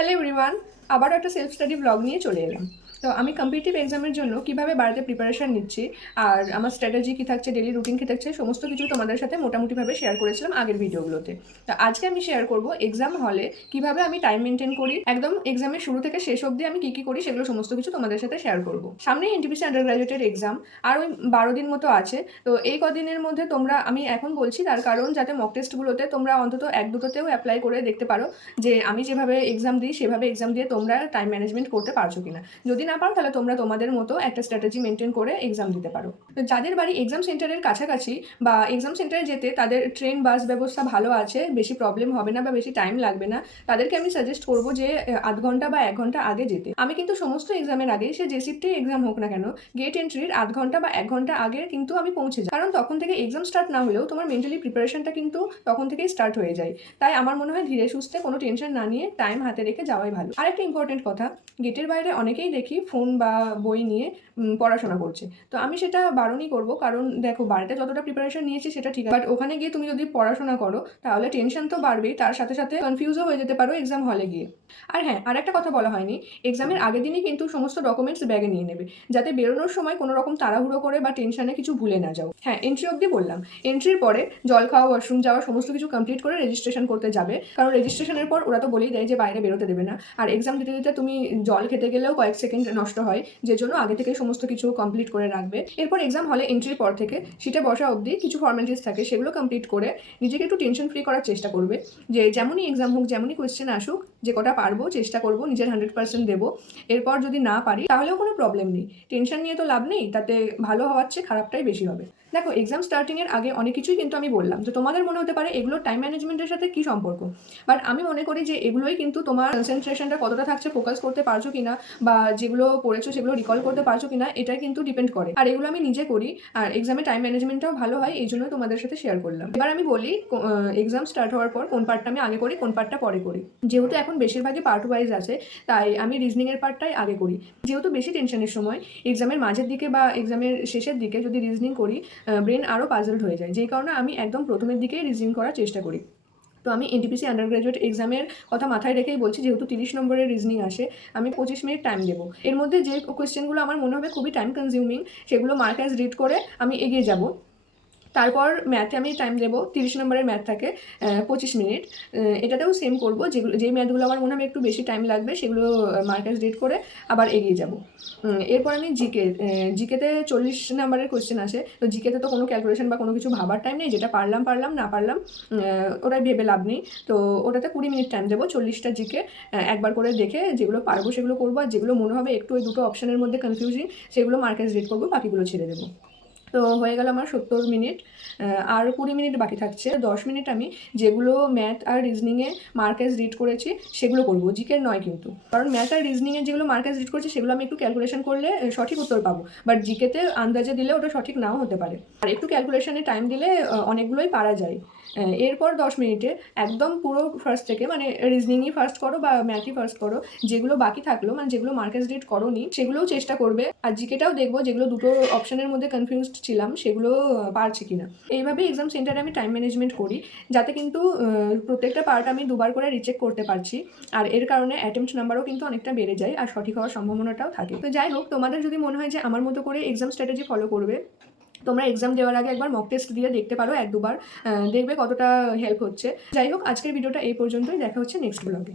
Hello everyone, আবারও একটা self study blog নিয়ে চলে এলাম। তো আমি কম্পিটিটিভ এক্সামের জন্য কিভাবে বাড়িতে প্রিপারেশন নিচ্ছি আর আমার স্ট্র্যাটেজি কী থাকছে, ডেলি রুটিন কী থাকছে, সমস্ত কিছু তোমাদের সাথে মোটামুটিভাবে শেয়ার করেছিলাম আগের ভিডিওগুলোতে। তো আজকে আমি শেয়ার করব এক্সাম হলে কিভাবে আমি টাইম মেনটেন করি, একদম এক্সামের শুরু থেকে শেষ অবধি আমি কী কী করি সেগুলো সমস্ত কিছু তোমাদের সাথে শেয়ার করব। সামনেই এনটিপিসি আন্ডার গ্র্যাজুয়েটের এক্সাম, আর ওই 12 দিন মতো আছে। তো এই কদিনের মধ্যে তোমরা, আমি এখন বলছি তার কারণ যাতে মক টেস্টগুলোতে তোমরা অন্তত এক দুটোতেও অ্যাপ্লাই করে দেখতে পারো যে আমি যেভাবে এক্সাম দিই সেভাবে এক্সাম দিয়ে তোমরা টাইম ম্যানেজমেন্ট করতে পারছো কিনা। যদি না পারো তাহলে তোমরা তোমাদের মতো একটা স্ট্র্যাটেজি মেনটেন করে এক্সাম দিতে পারো। তো যাদের বাড়ি এক্সাম সেন্টারের কাছাকাছি বা এক্সাম সেন্টারে যেতে তাদের ট্রেন বাস ব্যবস্থা ভালো আছে, বেশি প্রবলেম হবে না বা বেশি টাইম লাগবে না, তাদেরকে আমি সাজেস্ট করবো যে আধ ঘন্টা বা 1 ঘন্টা আগে যেতে। আমি কিন্তু সমস্ত এক্সামের আগে, সে যে শিফটেই এক্সাম হোক না কেন, গেট এন্ট্রির আধ ঘন্টা বা 1 ঘন্টা আগে কিন্তু আমি পৌঁছে যাই। কারণ তখন থেকে এক্সাম স্টার্ট না হলেও তোমার মেন্টালি প্রিপারেশনটা কিন্তু তখন থেকেই স্টার্ট হয়ে যায়। তাই আমার মনে হয় ধীরে সুস্থে কোনো টেনশন না নিয়ে টাইম হাতে রেখে যাওয়াই ভালো। আরেকটা ইম্পর্টেন্ট কথা, গেটের বাইরে অনেকেই দেখি ফোন বা বই নিয়ে পড়াশোনা করছে। তো আমি সেটা বারণই করবো, কারণ দেখো বাড়িতে যতটা প্রিপারেশন নিয়েছি সেটা ঠিক আছে, বাট ওখানে গিয়ে তুমি যদি পড়াশোনা করো তাহলে টেনশন তো বাড়বেই, তার সাথে সাথে কনফিউজও হয়ে যেতে পারো এক্সাম হলে গিয়ে। আর হ্যাঁ, আরেকটা কথা বলা হয়নি, এক্সামের আগের দিনই কিন্তু সমস্ত ডকুমেন্টস ব্যাগে নিয়ে নেবে, যাতে বেরোনোর সময় কোনো রকম তাড়াহুড়ো করে বা টেনশনে কিছু ভুলে না যাও। হ্যাঁ, এন্ট্রি অবধি বললাম, এন্ট্রির পরে জল খাওয়া, ওয়াশরুম যাওয়া, সমস্ত কিছু কমপ্লিট করে রেজিস্ট্রেশন করতে যাবে, কারণ রেজিস্ট্রেশনের পর ওরা তো বলেই দেয় যে বাইরে বেরোতে দেবে না। আর এক্সাম দিতে দিতে তুমি জল খেতে গেলেও কয়েক সেকেন্ড নষ্ট হয়, যে জন্য আগে থেকে সমস্ত কিছু কমপ্লিট করে রাখবে। এরপর এক্সাম হলে এন্ট্রির পর থেকে সিটে বসা অবধি কিছু ফর্মালিটিস থাকে, সেগুলো কমপ্লিট করে নিজেকে একটু টেনশন ফ্রি করার চেষ্টা করবে। যে যেমনই এক্সাম হোক, যেমনই কোয়েশ্চেন আসুক, যে কটা পারবো চেষ্টা করবো, নিজের 100% দেবো। এরপর যদি না পারি তাহলেও কোনো প্রবলেম নেই, টেনশন নিয়ে তো লাভ নেই, তাতে ভালো হওয়ার চেয়ে খারাপটাই বেশি হবে। দেখো, এক্সাম স্টার্টিংয়ের আগে অনেক কিছুই কিন্তু আমি বললাম, তো তোমাদের মনে হতে পারে এগুলো টাইম ম্যানেজমেন্টের সাথে কী সম্পর্ক, বাট আমি মনে করি যে এগুলোই কিন্তু তোমার কনসেন্ট্রেশনটা কতটা থাকছে, ফোকাস করতে পারছো কিনা, বা যেগুলো পড়েছো সেগুলো রিকল করতে পারছো কিনা, এটা কিন্তু ডিপেন্ড করে। আর এগুলো আমি নিজে করি, আর এক্সামে টাইম ম্যানেজমেন্টটাও ভালো হয়, এই জন্য তোমাদের সাথে শেয়ার করলাম। এবার আমি বলি এক্সাম স্টার্ট হওয়ার পর কোন পার্টটা আমি আগে করি, কোন পার্টটা পরে করি। যেহেতু এখন বেশিরভাগই পার্ট ওয়াইজ আছে, তাই আমি রিজনিংয়ের পার্টটাই আগে করি। যেহেতু বেশি টেনশনের সময় এক্সামের মাঝের দিকে বা এক্সামের শেষের দিকে যদি রিজনিং করি, ব্রেন আরও পাজলড হয়ে যায়, যেই কারণে আমি একদম প্রথমের দিকেই রিজনিং করার চেষ্টা করি। তো আমি এনটিপিসি আন্ডার গ্র্যাজুয়েট এক্সামের কথা মাথায় রেখেই বলছি, যেহেতু 30 নম্বরের রিজনিং আসে, আমি 25 মিনিট টাইম দেবো। এর মধ্যে যে কোয়েশ্চেনগুলো আমার মনে হবে খুবই টাইম কনজিউমিং, সেগুলো মার্ক অ্যাজ রিড করে আমি এগিয়ে যাব। তারপর ম্যাথে আমি টাইম দেবো, 30 নম্বরের ম্যাথ থাকে 25 মিনিট। এটাতেও সেম করবো, যেই ম্যাথগুলো আমার মনে হবে একটু বেশি টাইম লাগবে সেগুলো মার্কাস রিড করে আবার এগিয়ে যাব। এরপর আমি জিকেতে 40 নম্বরের কোয়েশ্চেন আসে। তো জিকেতে তো কোনো ক্যালকুলেশন বা কোনো কিছু ভাবার টাইম নেই, যেটা পারলাম পারলাম, না পারলাম ওটাই ভেবে লাভ নেই। তো ওটাতে 20 মিনিট টাইম দেবো, 40টা জিকে একবার করে দেখে যেগুলো পারবো সেগুলো করবো, আর যেগুলো মনে হবে একটু ওই দুটো অপশনের মধ্যে কনফিউজিং সেগুলো মার্কাস রিড করবো, বাকিগুলো ছেড়ে দেবো। তো হয়ে গেল আমার 70 মিনিট। আর 20 মিনিট বাকি থাকছে। 10 মিনিট আমি যেগুলো ম্যাথ আর রিজনিংয়ে মার্কেস রিড করেছি সেগুলো করবো, জিকের নয় কিন্তু। কারণ ম্যাথ আর রিজনিংয়ে যেগুলো মার্কেস রিড করেছি সেগুলো আমি একটু ক্যালকুলেশন করলে সঠিক উত্তর পাবো, বাট জিকেতে আন্দাজে দিলে ওটা সঠিক নাও হতে পারে। আর একটু ক্যালকুলেশনে টাইম দিলে অনেকগুলোই পারা যায়। এরপর 10 মিনিটে একদম পুরো ফার্স্ট থেকে, মানে রিজনিংই ফার্স্ট করো বা ম্যাথই ফার্স্ট করো, যেগুলো বাকি থাকলো, মানে যেগুলো মার্কেস রিড করোনি সেগুলোও চেষ্টা করবে, আর জিকেটাও দেখবো যেগুলো দুটো অপশনের মধ্যে কনফিউজড ছিলাম সেগুলো পারছি কিনা। এইভাবেই এক্সাম সেন্টারে আমি টাইম ম্যানেজমেন্ট করি, যাতে কিন্তু প্রত্যেকটা পার্ট আমি দুবার করে রিচেক করতে পারছি, আর এর কারণে অ্যাটেম্পট নাম্বারও কিন্তু অনেকটা বেড়ে যায়, আর সঠিক হওয়ার সম্ভাবনাটাও থাকে। তো যাই হোক, তোমাদের যদি মনে হয় যে আমার মতো করে এক্সাম স্ট্র্যাটেজি ফলো করবে, তোমরা এক্সাম দেওয়ার আগে একবার মক টেস্ট দিয়ে দেখতে পারো 1-2 বার, দেখবে কতটা হেল্প হচ্ছে। যাই হোক, আজকের ভিডিওটা এই পর্যন্তই, দেখা হচ্ছে নেক্সট ব্লগে।